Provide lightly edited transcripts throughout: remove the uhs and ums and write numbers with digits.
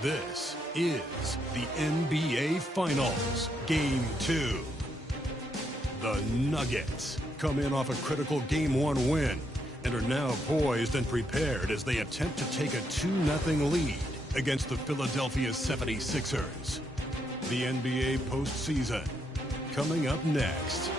This is the NBA Finals, Game 2. The Nuggets come in off a critical Game 1 win and are now poised and prepared as they attempt to take a 2-0 lead against the Philadelphia 76ers. The NBA postseason coming up next.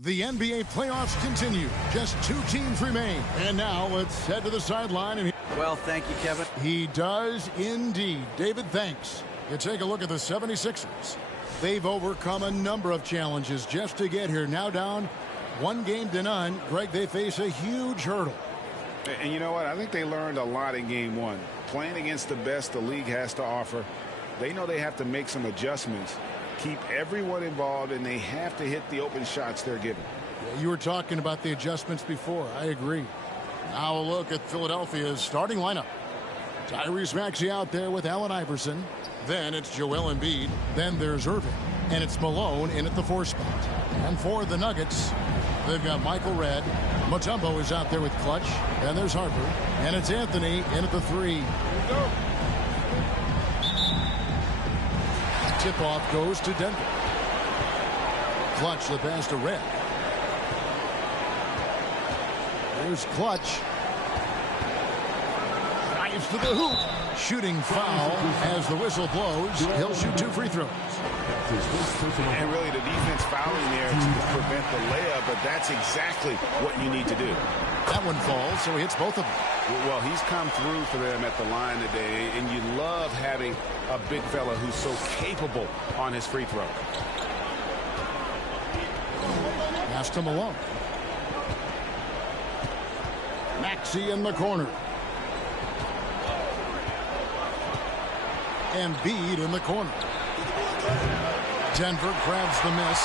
The NBA playoffs continue. Just 2 teams remain. And now let's head to the sideline. And well, thank you, Kevin. He does indeed. David, thanks. You take a look at the 76ers. They've overcome a number of challenges just to get here. Now down 1-0. Greg, they face a huge hurdle. And you know what? I think they learned a lot in Game 1. Playing against the best the league has to offer, they know they have to make some adjustments, keep everyone involved, and they have to hit the open shots they're given. Yeah, you were talking about the adjustments before. I agree. Now a look at Philadelphia's starting lineup. Tyrese Maxey out there with Allen Iverson. Then it's Joel Embiid. Then there's Irving. And it's Malone in at the 4 spot. And for the Nuggets, they've got Michael Redd. Mutombo is out there with Clutch. And there's Harper. And it's Anthony in at the 3. Go. Tip-off goes to Denver. Clutch the pass to Redd. There's Clutch. Drives to the hoop. Shooting foul as the whistle blows. He'll shoot 2 free throws. And really the defense fouling there to prevent the layup, but that's exactly what you need to do. That one falls, so he hits both of them. Well, he's come through for them at the line today, and you love having a big fella who's so capable on his free throw. Pass to Malone. Maxey in the corner. Embiid in the corner. Denver grabs the miss.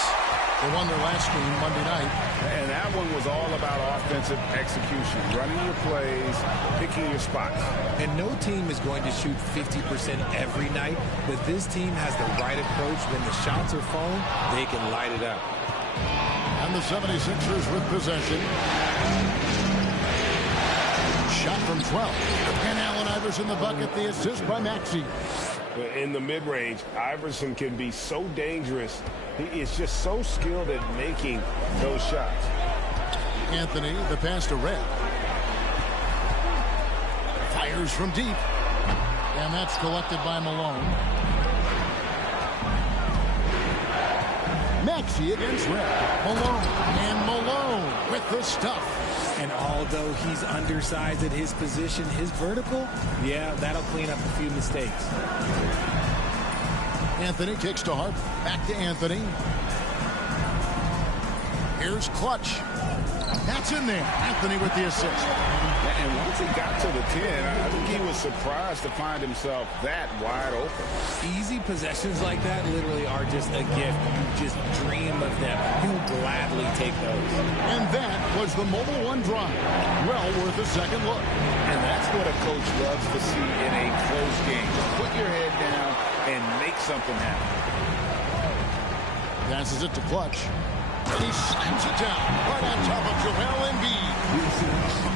They won their last game Monday night. And that one was all about offensive execution, running your plays, picking your spots. And no team is going to shoot 50% every night, but this team has the right approach. When the shots are falling, they can light it up. And the 76ers with possession. Shot from 12. And Allen Iverson the bucket, the assist by Maxey. In the mid-range, Iverson can be so dangerous. He is just so skilled at making those shots. Anthony, the pass to Redd. Fires from deep. And that's collected by Malone. Maxey against Redd. Malone. And Malone with the stuff. And although he's undersized at his position, his vertical, yeah, that'll clean up a few mistakes. Anthony kicks to Harper. Back to Anthony. Here's Clutch. That's in there. Anthony with the assist. And once he got to the 10, I think he was surprised to find himself that wide open. Easy possessions like that literally are just a gift. You just dream of them. You'll gladly take those. And that was the Mobile One drive. Well worth a second look. And that's what a coach loves to see in a close game. Just put your head down and make something happen. Passes it to Clutch. And he slams it down right on top of Joel Embiid.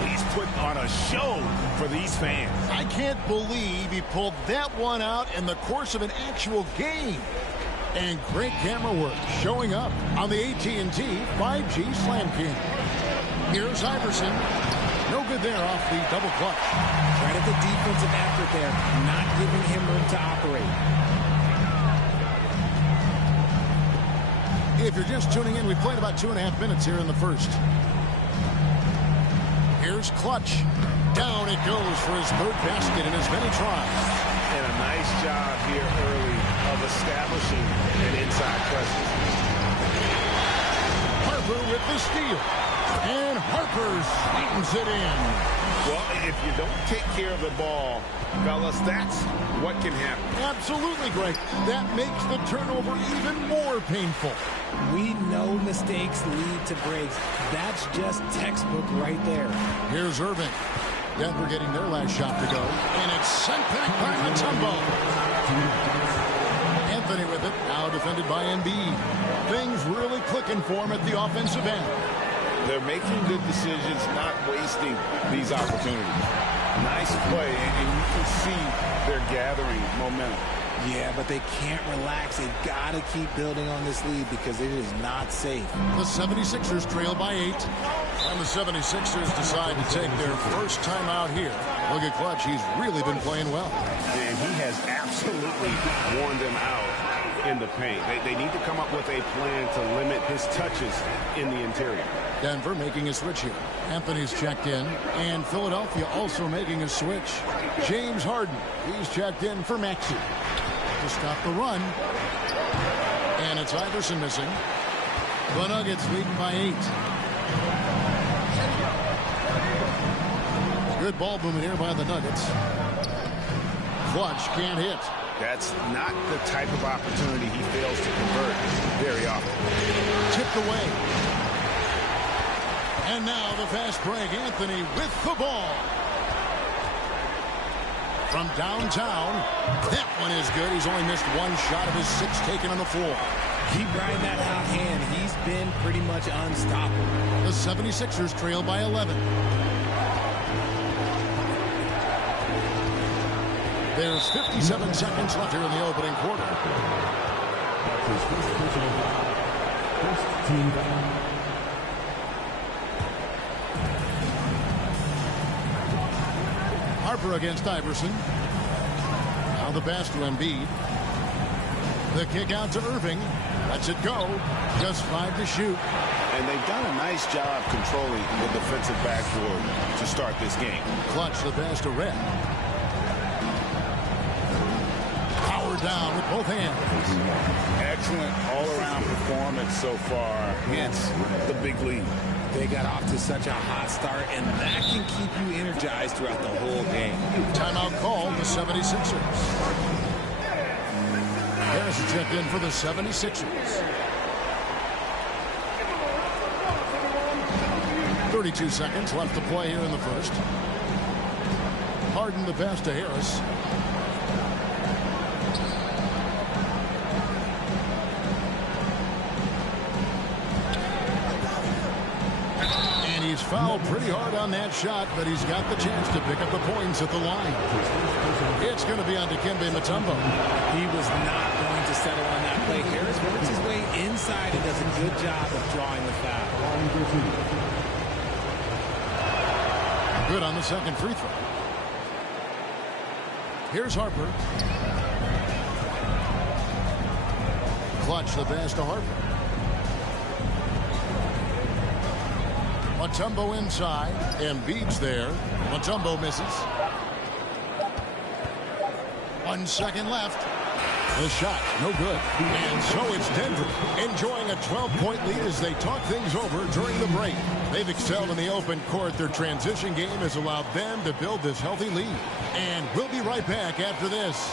He's putting on a show for these fans. I can't believe he pulled that one out in the course of an actual game. And great camera work showing up on the AT&T 5G Slam King. Here's Iverson. No good there off the double clutch. Credit the defensive effort there, not giving him room to operate. If you're just tuning in, we played about 2.5 minutes here in the first. Here's Clutch. Down it goes for his 3rd basket in as many tries. And a nice job here early of establishing an inside presence. Harper with the steal. And Harper slams it in. Well, if you don't take care of the ball, fellas, that's what can happen. Absolutely, Greg. That makes the turnover even more painful. We know mistakes lead to breaks. That's just textbook right there. Here's Irving. Denver getting their last shot to go. And it's sent back by Mutombo. Anthony with it. Now defended by Embiid. Things really clicking for him at the offensive end. They're making good decisions, not wasting these opportunities. Nice play, and you can see they're gathering momentum. Yeah, but they can't relax. They've got to keep building on this lead because it is not safe. The 76ers trail by 8. And the 76ers decide to take their first time out here. Look at Clutch. He's really been playing well. And he has absolutely worn them out in the paint. They need to come up with a plan to limit his touches in the interior. Denver making a switch here. Anthony's checked in. And Philadelphia also making a switch. James Harden. He's checked in for Maxey. To stop the run. And it's Iverson missing. The Nuggets leading by 8. Good ball movement here by the Nuggets. Clutch can't hit. That's not the type of opportunity he fails to convert very often. Tipped away. And now the fast break. Anthony with the ball. From downtown. That one is good. He's only missed one shot of his 6 taken on the floor. Keep riding that hot hand. He's been pretty much unstoppable. The 76ers trail by 11. There's 57 seconds left here in the opening quarter. Harper against Iverson. Now the pass to Embiid. The kick out to Irving. Lets it go. Just 5 to shoot. And they've done a nice job controlling the defensive backboard to start this game. Clutch the pass to Red. Power down with both hands. Excellent all-around performance so far against the big lead. They got off to such a hot start, and that can keep you energized throughout the whole game. Timeout called the 76ers. Harris checked in for the 76ers. 32 seconds left to play here in the first. Harden the pass to Harris. And he's fouled pretty hard on that shot, but he's got the chance to pick up the points at the line. It's going to be on Dikembe Mutombo. He was not going to settle on that play. Harris works his way inside and does a good job of drawing the foul. Good on the second free throw. Here's Harper. Clutch the pass to Harper. Mutombo inside. Embiid's there. Mutombo misses. 1 second left. The shot, no good. And so it's Denver enjoying a 12-point lead as they talk things over during the break. They've excelled in the open court. Their transition game has allowed them to build this healthy lead. And we'll be right back after this.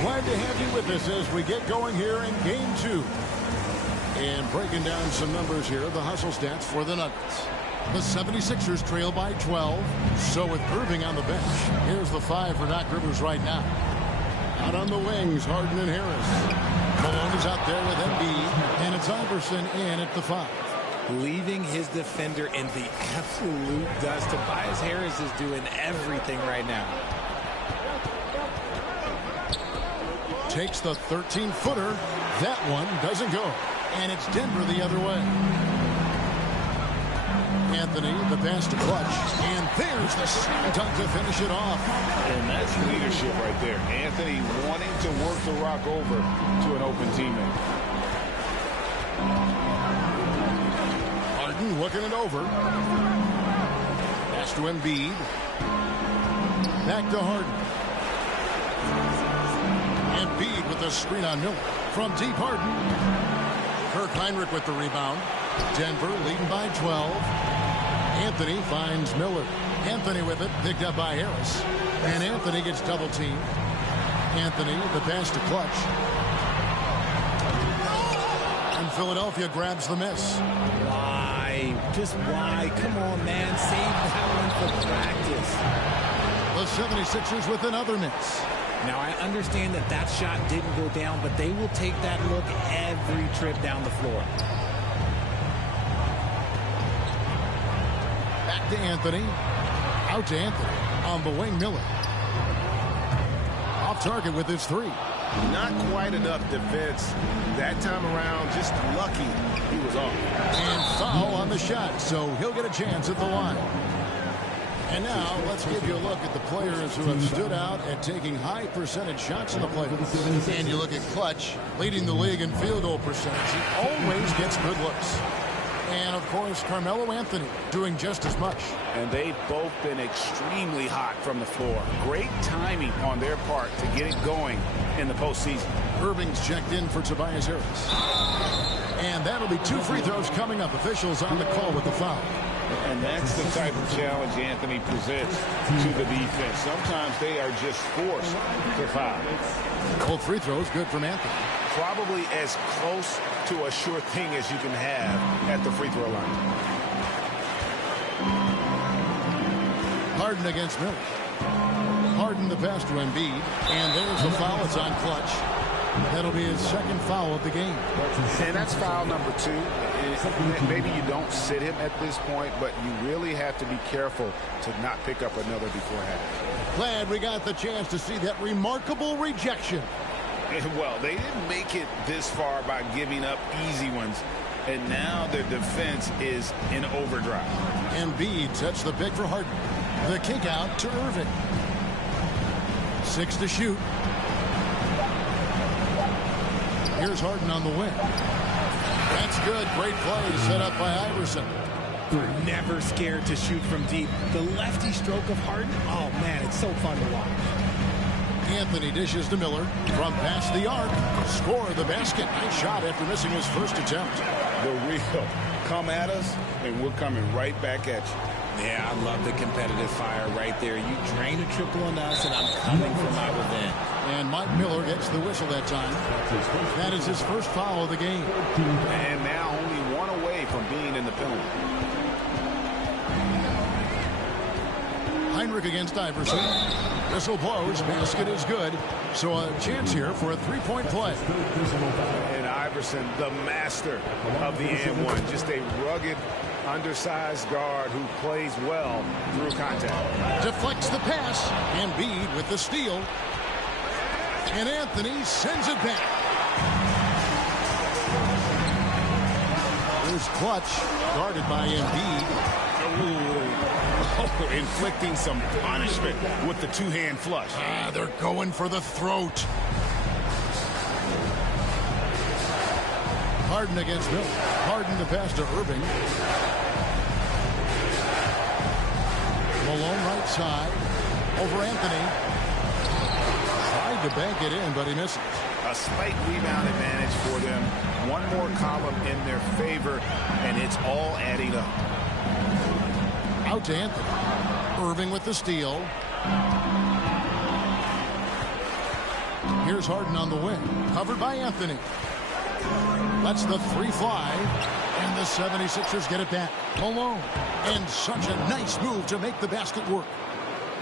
Glad to have you with us as we get going here in Game 2. And breaking down some numbers here, the hustle stats for the Nuggets. The 76ers trail by 12. So with Irving on the bench, here's the 5 for Doc Rivers right now. Out on the wings, Harden and Harris. Malone is out there with Embiid, and it's Iverson in at the 5. Leaving his defender in the absolute dust. Tobias Harris is doing everything right now. Takes the 13-footer. That one doesn't go. And it's Denver the other way. Anthony, the pass to Clutch. And there's the slam dunk to finish it off. And that's leadership right there. Anthony wanting to work the rock over to an open teammate. Harden looking it over. Pass to Embiid. Back to Harden. Embiid with the screen on Miller. From deep, Harden. Kirk Hinrich with the rebound. Denver leading by 12. Anthony finds Miller. Anthony with it, picked up by Harris. And Anthony gets double teamed. Anthony, the pass to Clutch. And Philadelphia grabs the miss. Why? Just why? Come on, man. Save that one for practice. The 76ers with another miss. Now, I understand that that shot didn't go down, but they will take that look every trip down the floor. Back to Anthony. Out to Anthony. On the wing, Miller. Off target with his three. Not quite enough defense. That time around, just lucky he was off. And foul on the shot, so he'll get a chance at the line. And now let's give you a look at the players who have stood out at taking high percentage shots in the playoffs. And you look at Clutch, leading the league in field goal percentage. He always gets good looks. And, of course, Carmelo Anthony doing just as much. And they've both been extremely hot from the floor. Great timing on their part to get it going in the postseason. Irving's checked in for Tobias Harris. And that'll be 2 free throws coming up. Officials on the call with the foul. And that's the type of challenge Anthony presents to the defense. Sometimes they are just forced to foul. Both free throws good from Anthony. Probably as close to a sure thing as you can have at the free throw line. Harden against Miller. Harden the pass to Embiid. And there's the foul. It's on Clutch. That'll be his second foul of the game. And that's foul number 2. Maybe you don't sit him at this point, but you really have to be careful to not pick up another beforehand. Glad we got the chance to see that remarkable rejection. Well, they didn't make it this far by giving up easy ones, and now their defense is in overdrive. Embiid sets the pick for Harden. The kick out to Irving. 6 to shoot. Here's Harden on the wing. That's good. Great play set up by Iverson. Never scared to shoot from deep. The lefty stroke of Harden, oh, man, it's so fun to watch. Anthony dishes to Miller from past the arc. Score the basket. Nice shot after missing his first attempt. The real come at us, and we're coming right back at you. Yeah, I love the competitive fire right there. You drain a triple on us, and I'm coming for my revenge. And Mike Miller gets the whistle that time. That is his first foul of the game. And now only 1 away from being in the penalty. Heinrich against Iverson. Whistle blows. Basket is good. So a chance here for a three-point play. And Iverson, the master of the and-one. Just a rugged, undersized guard who plays well through contact. Deflects the pass. Embiid with the steal. And Anthony sends it back. Here's Clutch, guarded by Embiid. Oh, inflicting some punishment with the two-hand flush. They're going for the throat. Harden against Miller. Harden to pass to Irving. Malone right side. Over Anthony. Tried to bank it in, but he misses. A slight rebound advantage for them. One more column in their favor, and it's all adding up. Out to Anthony. Irving with the steal. Here's Harden on the wing. Covered by Anthony. Lets the 3 fly. And the 76ers get it back. Malone. And such a nice move to make the basket work.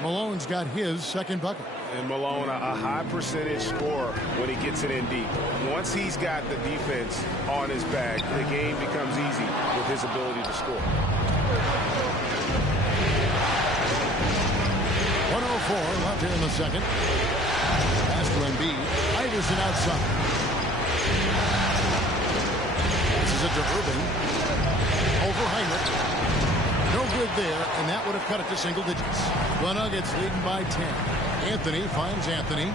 Malone's got his second bucket. And Malone, a high percentage scorer when he gets it in deep. Once he's got the defense on his back, the game becomes easy with his ability to score. 104 left here in the second. Pass to Embiid. Iverson outside. This is it to Irving. Over Heinrich. No good there, and that would have cut it to single digits. The Nuggets leading by 10. Anthony finds Anthony.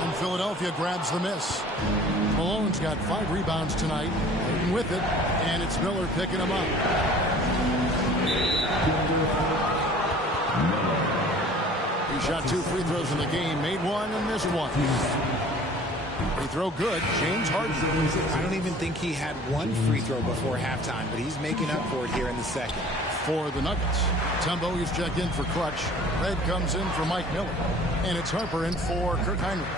And Philadelphia grabs the miss. Malone's got 5 rebounds tonight. And with it, and it's Miller picking him up. He shot 2 free throws in the game, made 1 and missed 1. Free throw good. James Harden. I don't even think he had 1 free throw before halftime, but he's making up for it here in the second. For the Nuggets, Tumbo is checked in for Clutch. Red comes in for Mike Miller. And it's Harper in for Kirk Heinrich.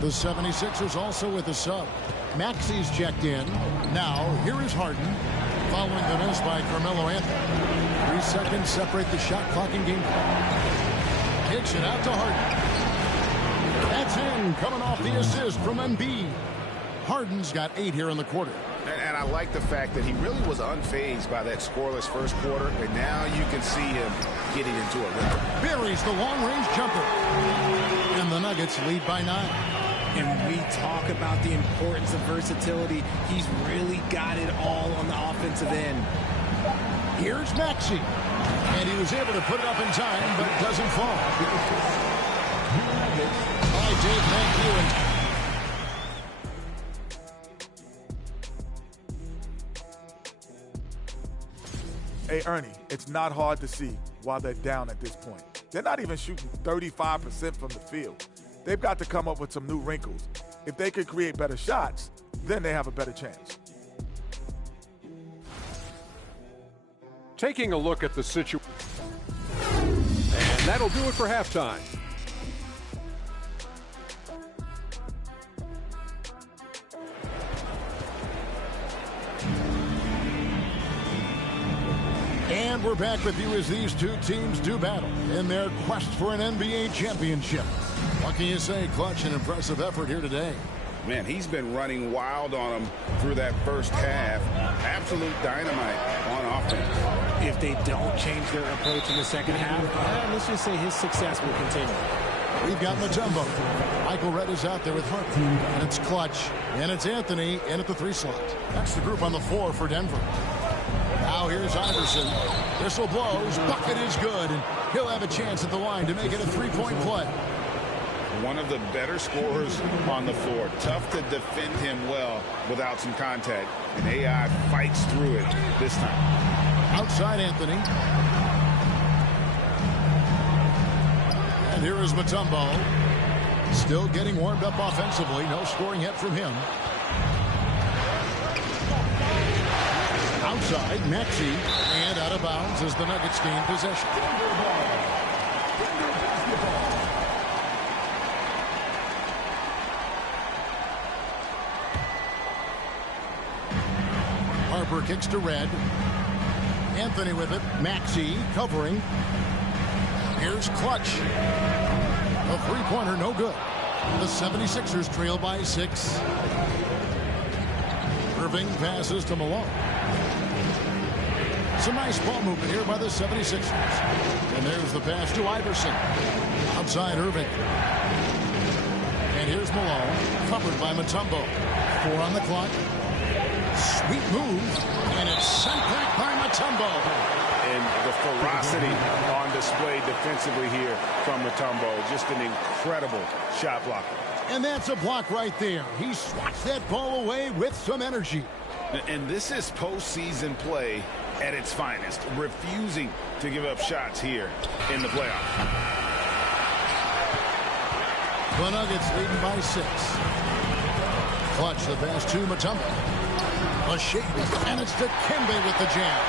The 76ers also with a sub. Maxi's checked in. Now, here is Harden. Following the miss by Carmelo Anthony. 3 seconds separate the shot clock and game clock. Kicks it out to Harden. That's in, coming off the assist from Embiid. Harden's got 8 here in the quarter. And I like the fact that he really was unfazed by that scoreless first quarter, and now you can see him getting into a rhythm. Buries the long-range jumper. And the Nuggets lead by 9. And we talk about the importance of versatility. He's really got it all on the offensive end. Here's Maxey. And he was able to put it up in time, but it doesn't fall. All right, Dave, thank you. Hey, Ernie, it's not hard to see why they're down at this point. They're not even shooting 35% from the field. They've got to come up with some new wrinkles. If they could create better shots, then they have a better chance. Taking a look at the situation. And that'll do it for halftime. And we're back with you as these two teams do battle in their quest for an NBA championship. What can you say? Clutch, an impressive effort here today. Man, he's been running wild on them through that first half. Absolute dynamite on offense. If they don't change their approach in the second half, let's just say his success will continue. We've got Mutombo. Michael Redd is out there with Harper. And it's Clutch. And it's Anthony in at the 3 slot. That's the group on the 4 for Denver. Now here's Iverson. Whistle blows. Bucket is good. And he'll have a chance at the line to make it a 3-point play. One of the better scorers on the floor. Tough to defend him well without some contact. And AI fights through it this time. Outside Anthony. And here is Mutombo. Still getting warmed up offensively. No scoring yet from him. Outside, Maxey. And out of bounds as the Nuggets gain possession. Harper kicks to Redd. Anthony with it. Maxey covering. Here's Clutch. A 3-pointer, no good. The 76ers trail by 6. Irving passes to Malone. Some nice ball movement here by the 76ers. And there's the pass to Iverson. Outside Irving. And here's Malone. Covered by Mutombo. 4 on the clock. Sweet move. And it's sent back by Mutombo. And the ferocity on display defensively here from Mutombo. Just an incredible shot blocker. And that's a block right there. He swats that ball away with some energy. And this is postseason play at its finest. Refusing to give up shots here in the playoffs. The Nuggets leading by 6. Clutch the pass to Mutombo. A shake. And it's to Kembe with the jam.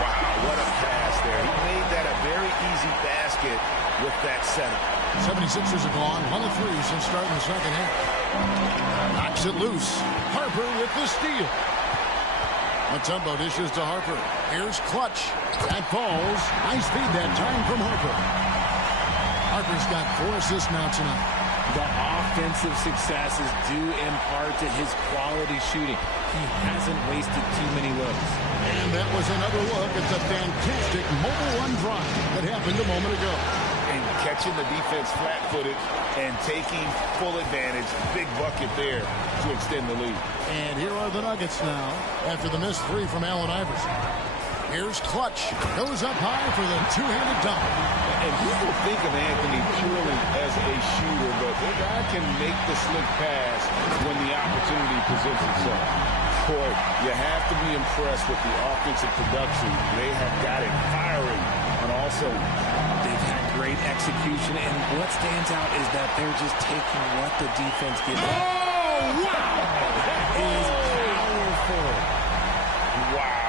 Wow, what a pass there. He made that a very easy basket with that setup. 76ers are gone 1 of 3 since starting the second half. Knocks it loose. Harper with the steal. Mutombo dishes to Harper. Here's Clutch. That falls. Nice feed that time from Harper. Harper's got 4 assists now tonight. The offensive success is due in part to his quality shooting. He hasn't wasted too many looks. And that was another look at the fantastic mobile run drive that happened a moment ago. And catching the defense flat-footed and taking full advantage. Big bucket there to extend the lead. And here are the Nuggets now after the missed 3 from Allen Iverson. Here's Clutch. Goes up high for the two-handed dunk. And people think of Anthony purely as a shooter, but the guy can make the slick pass when the opportunity presents itself. Boy, you have to be impressed with the offensive production. They have got it firing on all cylinders. They've had great execution, and what stands out is that they're just taking what the defense gives them. Oh, wow! That is powerful. Wow.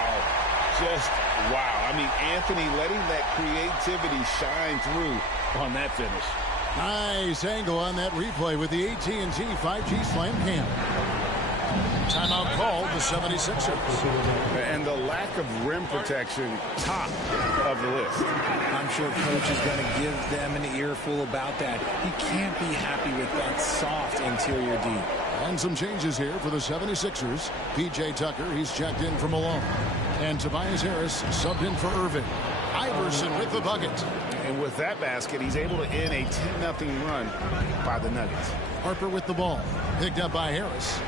Just wow. I mean, Anthony letting that creativity shine through on that finish. Nice angle on that replay with the AT&T 5G Slam Cam. Timeout called the 76ers. And the lack of rim protection, top of the list. I'm sure coach is going to give them an earful about that. He can't be happy with that soft interior D. And some changes here for the 76ers. P.J. Tucker, he's checked in for Malone. And Tobias Harris subbed in for Irving. Iverson with the bucket. And with that basket, he's able to end a 10-0 run by the Nuggets. Harper with the ball. Picked up by Harris.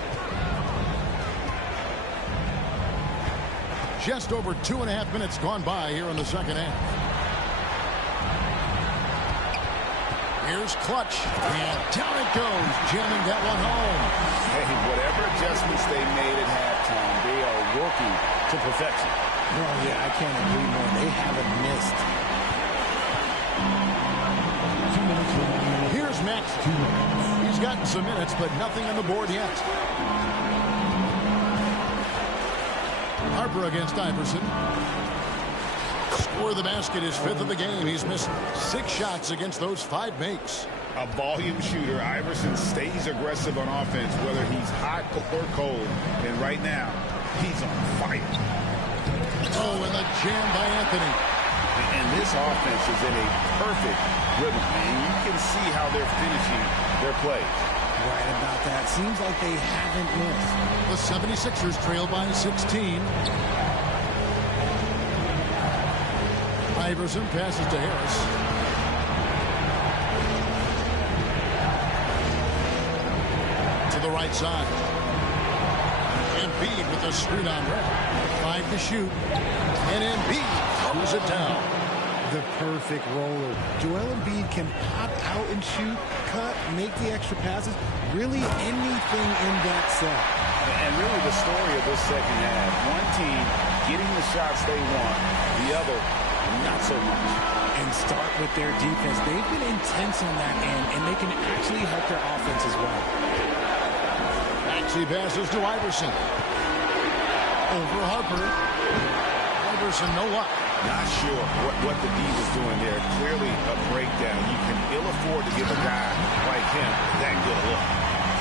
Just over 2.5 minutes gone by here in the second half. Here's Clutch. And down it goes. Jamming that one home. Hey, whatever adjustments they made at halftime, they are working to perfection. Well, yeah, I can't agree more. They haven't missed. Here's Max. He's gotten some minutes, but nothing on the board yet. Harper against Iverson. Score the basket, his 5th of the game. He's missed 6 shots against those 5 makes. A volume shooter. Iverson stays aggressive on offense, whether he's hot or cold. And right now, he's on fire. Oh, and the jam by Anthony. And this offense is in a perfect rhythm, and you can see how they're finishing their plays. Right about that. Seems like they haven't missed. The 76ers trail by 16. Iverson passes to Harris. To the right side. Embiid with a screen on red. 5 to shoot. And Embiid throws it down. The perfect roller. Joel Embiid can pop out and shoot, cut, make the extra passes. Really anything in that set. And really the story of this second half. One team getting the shots they want. The other, not so much. And start with their defense. They've been intense on that end, and they can actually help their offense as well. Maxey passes to Iverson. Over Harper. Iverson, no luck. Not sure what the D was doing there. Clearly a breakdown. You can ill afford to give a guy like him that good a look.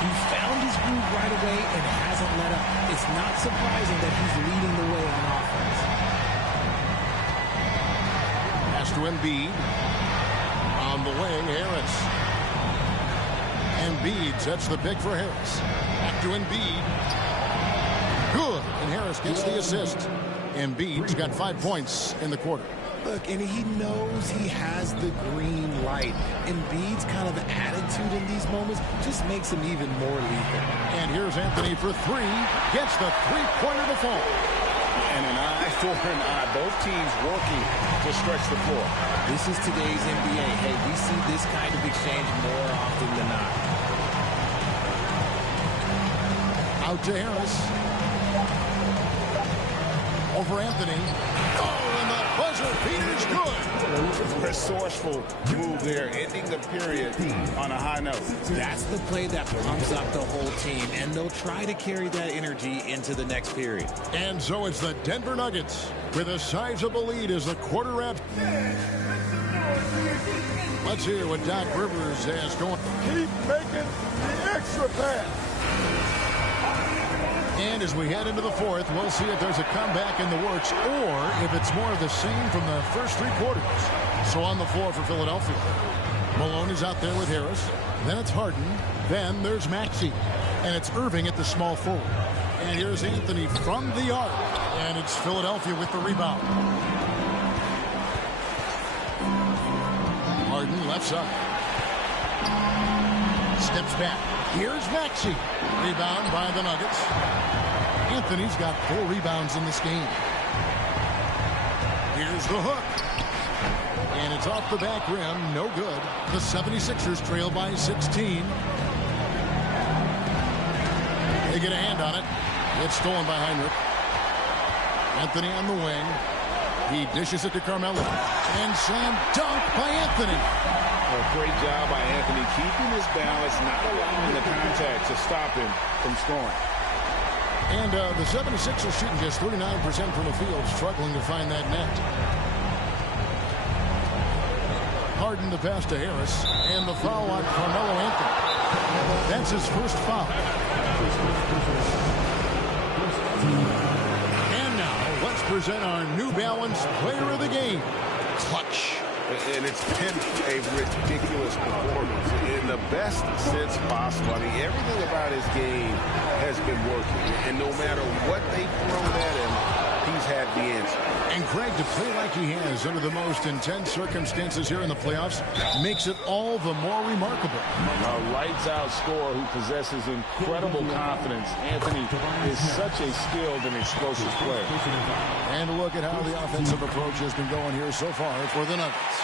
He found his groove right away and hasn't let up. It's not surprising that he's leading the way on offense. Pass to Embiid. On the wing, Harris. Embiid sets the pick for Harris. Back to Embiid. Good. And Harris gets the assist. Embiid's got 5 points in the quarter. Look, and he knows he has the green light. Embiid's kind of attitude in these moments just makes him even more lethal. And here's Anthony for 3. Gets the three-pointer to fall. And an eye for an eye. Both teams working to stretch the floor. This is today's NBA. Hey, we see this kind of exchange more often than not. Out to Harris. Over Anthony. Oh, and the buzzer beater's good. Resourceful move there, ending the period on a high note. That's the play that pumps up the whole team, and they'll try to carry that energy into the next period. And so it's the Denver Nuggets with a sizable lead as the quarter wraps. Let's hear what Doc Rivers has going. Keep making the extra pass. And as we head into the 4th, we'll see if there's a comeback in the works or if it's more of the same from the first 3 quarters. So on the floor for Philadelphia. Malone is out there with Harris. Then it's Harden. Then there's Maxey. And it's Irving at the small forward. And here's Anthony from the arc. And it's Philadelphia with the rebound. Harden left side. Steps back. Here's Maxey. Rebound by the Nuggets. Anthony's got 4 rebounds in this game. Here's the hook. And it's off the back rim. No good. The 76ers trail by 16. They get a hand on it. It's stolen by Heinrich. Anthony on the wing. He dishes it to Carmelo. And slam dunk by Anthony. A great job by Anthony keeping his balance, not allowing the contact to stop him from scoring. And the 76ers shooting just 39% from the field, struggling to find that net. Harden the pass to Harris, and the foul on Carmelo Anthony. That's his first foul. present our New Balance Player of the Game. Clutch. And it's been a ridiculous performance in the best sense possible. I mean, everything about his game has been working. And no matter what they've thrown at him, he's had the answer. And Craig, to play like he has under the most intense circumstances here in the playoffs makes it all the more remarkable. A lights-out scorer who possesses incredible confidence. Anthony is such a skilled and explosive player. And look at how the offensive approach has been going here so far for the Nuggets.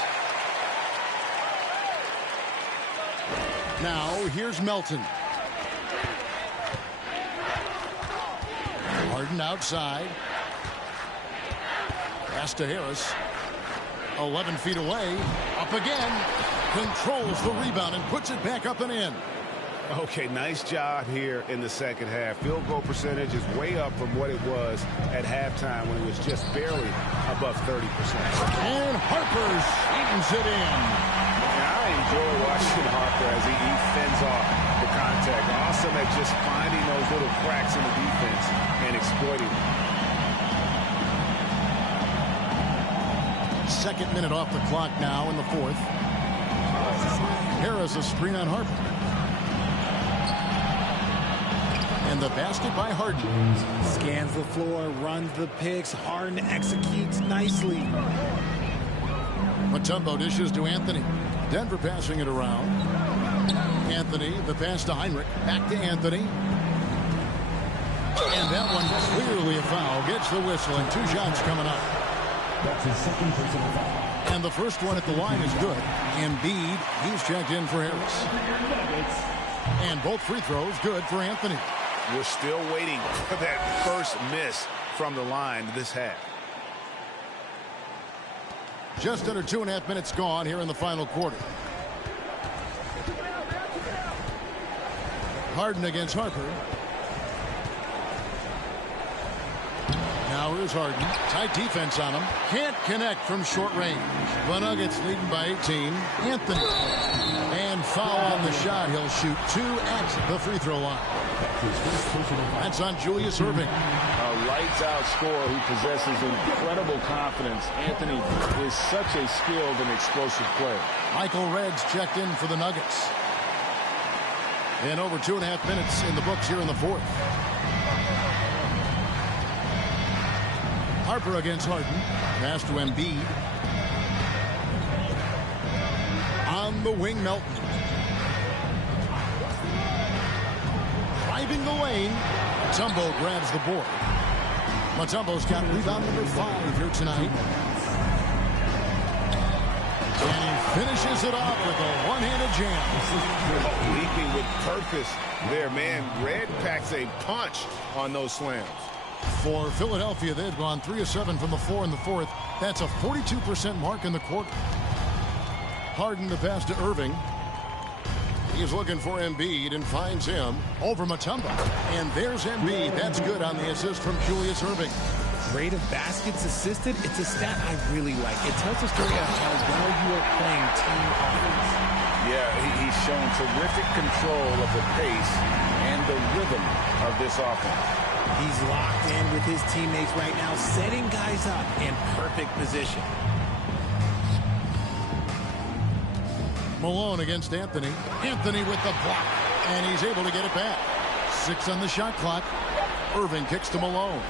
Now, here's Melton. Harden outside. Pass to Harris. 11 feet away. Up again. Controls the rebound and puts it back up and in. Okay, nice job here in the second half. Field goal percentage is way up from what it was at halftime when it was just barely above 30%. And Harper slams it in. I enjoy watching Harper as he fends off the contact. Awesome at just finding those little cracks in the defense and exploiting them. Second minute off the clock now in the fourth. Harris a screen on Harper. And the basket by Harden. Scans the floor, runs the picks. Harden executes nicely. Mutombo dishes to Anthony. Denver passing it around. Anthony, the pass to Heinrich. Back to Anthony. And that one clearly a foul. Gets the whistle and 2 shots coming up. That's his second personal foul. And the first one at the line is good. Embiid, he's checked in for Harris. And both free throws good for Anthony. We're still waiting for that first miss from the line this half. Just under 2.5 minutes gone here in the final quarter. Harden against Harper. Now here's Harden. Tight defense on him. Can't connect from short range. The Nuggets leading by 18. Anthony. And foul on the shot. He'll shoot 2 at the free throw line. That's on Julius Erving. A lights-out scorer who possesses incredible confidence. Anthony is such a skilled and explosive player. Michael Reds checked in for the Nuggets. And over 2.5 minutes in the books here in the fourth. Harper against Harden. Pass to Embiid. On the wing, Melton. Driving the lane. Mutombo grabs the board. Mutombo's got rebound number 5 here tonight. And he finishes it off with a one-handed jam. Leaping with purpose there, man. Red packs a punch on those slams. For Philadelphia, they've gone 3 of 7 from the floor in the fourth. That's a 42% mark in the quarter. Harden the pass to Irving. He's looking for Embiid and finds him over Mutombo. And there's Embiid. That's good on the assist from Julius Erving. Rate of baskets assisted, it's a stat I really like. It tells the story of how well you are playing team offense. Yeah, he's shown terrific control of the pace and the rhythm of this offense. He's locked in with his teammates right now, setting guys up in perfect position. Malone against Anthony. Anthony with the block. And he's able to get it back. 6 on the shot clock. Irving kicks to Malone.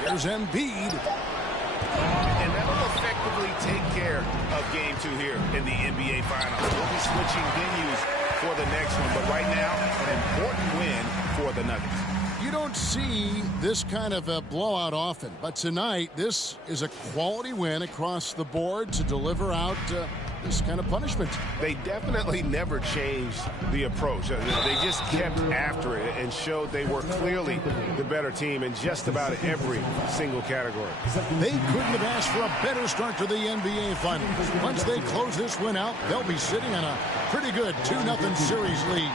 Here's Embiid. And that'll effectively take care of game 2 here in the NBA Finals. We'll be switching venues for the next one. But right now, an important win for the Nuggets. You don't see this kind of a blowout often. But tonight, this is a quality win across the board to deliver out this kind of punishment. They definitely never changed the approach. They just kept after it and showed they were clearly the better team in just about every single category. They couldn't have asked for a better start to the NBA Finals. Once they close this win out, they'll be sitting on a pretty good 2-0 series lead.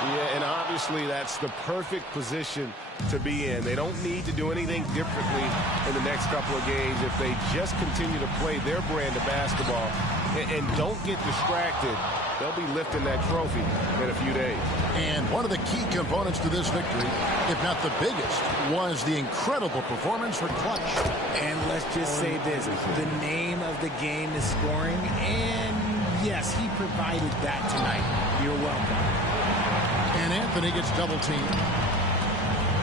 Yeah, and obviously that's the perfect position to be in. They don't need to do anything differently in the next couple of games if they just continue to play their brand of basketball and don't get distracted. They'll be lifting that trophy in a few days. And one of the key components to this victory, if not the biggest, was the incredible performance for Clutch. And let's just say this, the name of the game is scoring, and yes, he provided that tonight. You're welcome. And Anthony gets double teamed.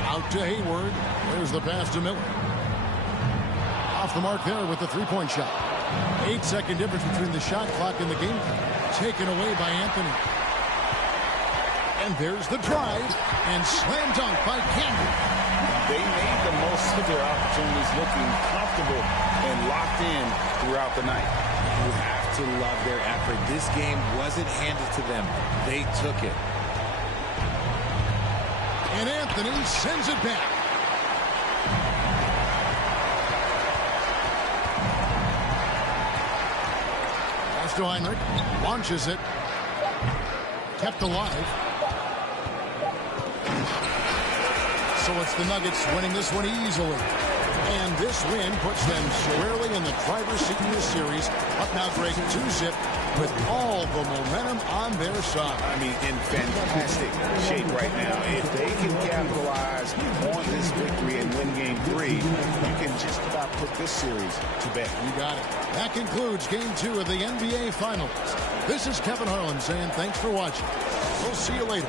Out to Hayward. There's the pass to Miller. Off the mark there with the three-point shot. 8-second difference between the shot clock and the game clock. Taken away by Anthony. And there's the drive. And slam dunk by Camden. They made the most of their opportunities, looking comfortable and locked in throughout the night. You have to love their effort. This game wasn't handed to them. They took it. And Anthony sends it back. Pass to Heinrich. Launches it. Kept alive. So it's the Nuggets winning this one easily. And this win puts them squarely in the driver's seat in this series. Up now, Greg, 2-zip with all the momentum on their side. I mean, in fantastic shape right now. If they can capitalize on this victory and win game 3, you can just about put this series to bed. You got it. That concludes game 2 of the NBA Finals. This is Kevin Harlan saying thanks for watching. We'll see you later.